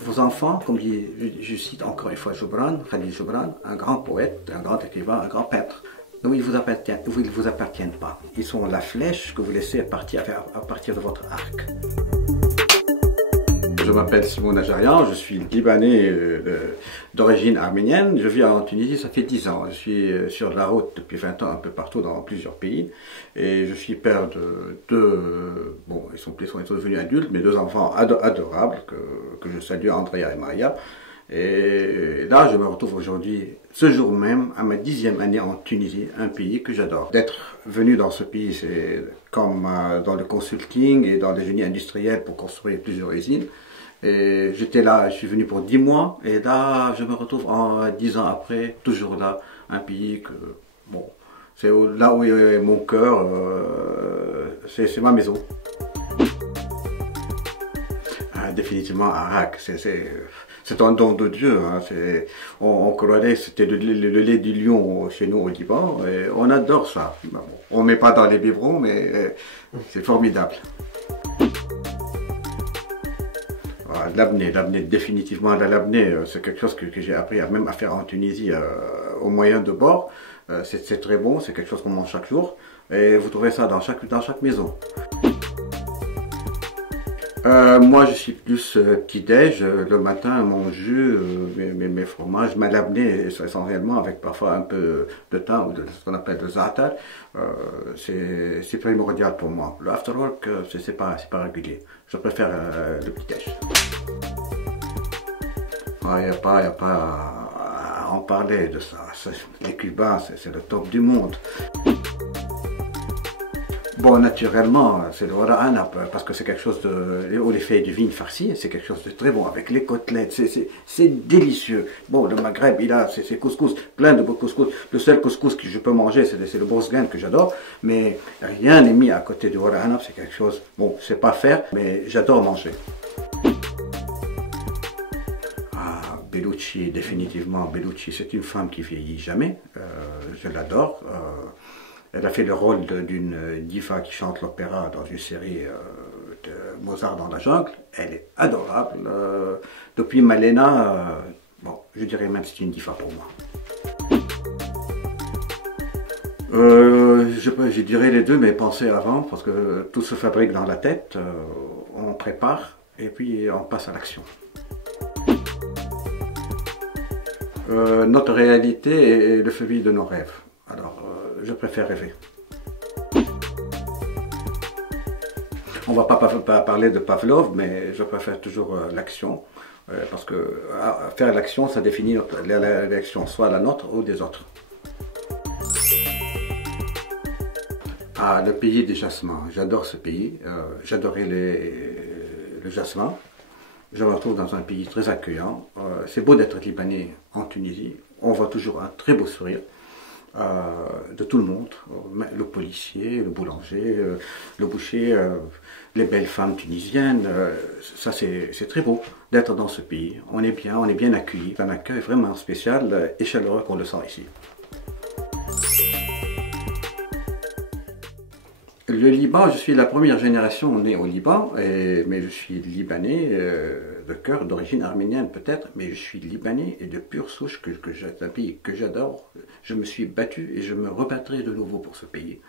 Vos enfants, comme dit, je cite encore une fois Gibran, Khalil Gibran, un grand poète, un grand écrivain, un grand peintre. Donc ils ne vous appartiennent pas. Ils sont la flèche que vous laissez partir à partir de votre arc. Je m'appelle Simon Najarian, je suis libanais d'origine arménienne. Je vis en Tunisie, ça fait 10 ans. Je suis sur la route depuis 20 ans, un peu partout dans plusieurs pays. Et je suis père de deux, bon, ils sont devenus adultes, mais deux enfants adorables que je salue, Andrea et Maria. Et là, je me retrouve aujourd'hui, ce jour même, à ma 10e année en Tunisie, un pays que j'adore. D'être venu dans ce pays, c'est comme dans le consulting et dans le génie industriel pour construire plusieurs usines. Et j'étais là, je suis venu pour 10 mois, et là, je me retrouve 10 ans après, toujours là, un pays que, bon, c'est là où est mon cœur, c'est ma maison. Définitivement, Arak, c'est un don de Dieu. Hein. On croirait que c'était le lait du lion chez nous au Liban, et on adore ça. Bon, on ne met pas dans les biberons, mais c'est formidable. L'apnée, définitivement, l'apnée, c'est quelque chose que j'ai appris même à faire en Tunisie au moyen de bord. C'est très bon, c'est quelque chose qu'on mange chaque jour, et vous trouvez ça dans chaque maison. Moi, je suis plus petit-déj. Le matin, mon jus, mes fromages, ma labnée essentiellement, avec parfois un peu de thym ou de ce qu'on appelle le za'atar. C'est primordial pour moi. Le after-work, c'est pas régulier. Je préfère le petit-déj. Il n'y a pas à en parler de ça. Les Cubains, c'est le top du monde. Bon, naturellement, c'est le wara anab, parce que c'est quelque chose de... Ou les feuilles de vigne farcies, c'est quelque chose de très bon, avec les côtelettes, c'est délicieux. Bon, le Maghreb, il a ses couscous, plein de beaux couscous. Le seul couscous que je peux manger, c'est le bourguignon que j'adore, mais rien n'est mis à côté du wara anab, c'est quelque chose... Bon, je sais pas faire, mais j'adore manger. Ah, Bellucci, définitivement, Bellucci, c'est une femme qui vieillit jamais, je l'adore. Elle a fait le rôle d'une diva qui chante l'opéra dans une série de Mozart dans la jungle. Elle est adorable. Depuis Malena, bon, je dirais même que c'est une diva pour moi. Je dirais les deux, mais pensez avant, parce que tout se fabrique dans la tête. On prépare et puis on passe à l'action. Notre réalité est le fruit de nos rêves. Alors, je préfère rêver. On ne va pas parler de Pavlov, mais je préfère toujours l'action, parce que faire l'action, ça définit l'action, soit la nôtre ou des autres. Ah, le pays des jasmins, j'adore ce pays, j'adorais le jasmin. Je me retrouve dans un pays très accueillant. C'est beau d'être libanais en Tunisie, on voit toujours un très beau sourire. De tout le monde, le policier, le boulanger, le boucher, les belles femmes tunisiennes, ça c'est très beau d'être dans ce pays. On est bien accueillis, c'est un accueil vraiment spécial et chaleureux qu'on le sent ici. Le Liban, je suis la première génération née au Liban, mais je suis libanais de cœur, d'origine arménienne peut-être, mais je suis libanais et de pure souche, c'est un pays que j'adore. Je me suis battu et je me rebattrai de nouveau pour ce pays,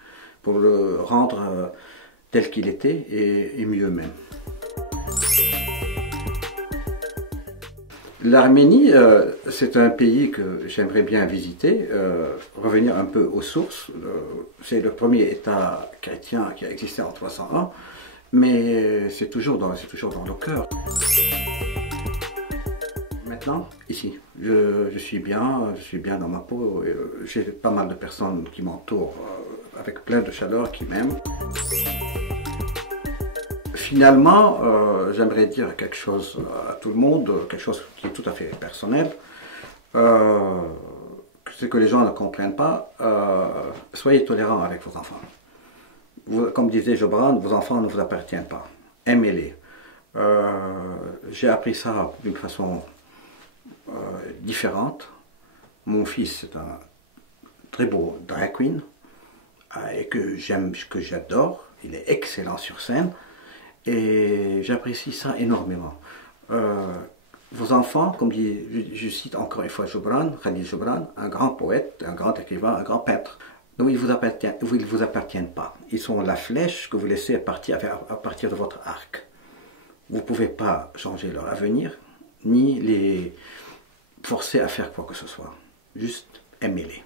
pour le rendre tel qu'il était et mieux même. L'Arménie, c'est un pays que j'aimerais bien visiter, revenir un peu aux sources. C'est le premier État chrétien qui a existé en 301, mais c'est toujours dans le cœur. Maintenant, ici, je suis bien dans ma peau. J'ai pas mal de personnes qui m'entourent, avec plein de chaleur, qui m'aiment. Finalement, j'aimerais dire quelque chose à tout le monde, quelque chose qui est tout à fait personnel. C'est que les gens ne comprennent pas. Soyez tolérants avec vos enfants. Comme disait Gibran, vos enfants ne vous appartiennent pas. Aimez-les. J'ai appris ça d'une façon différente. Mon fils est un très beau drag queen et que j'aime, que j'adore. Il est excellent sur scène. Et j'apprécie ça énormément. vos enfants, comme dit, je cite encore une fois Gibran, Khalil Gibran, un grand poète, un grand écrivain, un grand peintre. Donc ils ne vous appartiennent pas. Ils sont la flèche que vous laissez partir à partir de votre arc. Vous ne pouvez pas changer leur avenir, ni les forcer à faire quoi que ce soit. Juste aimez-les.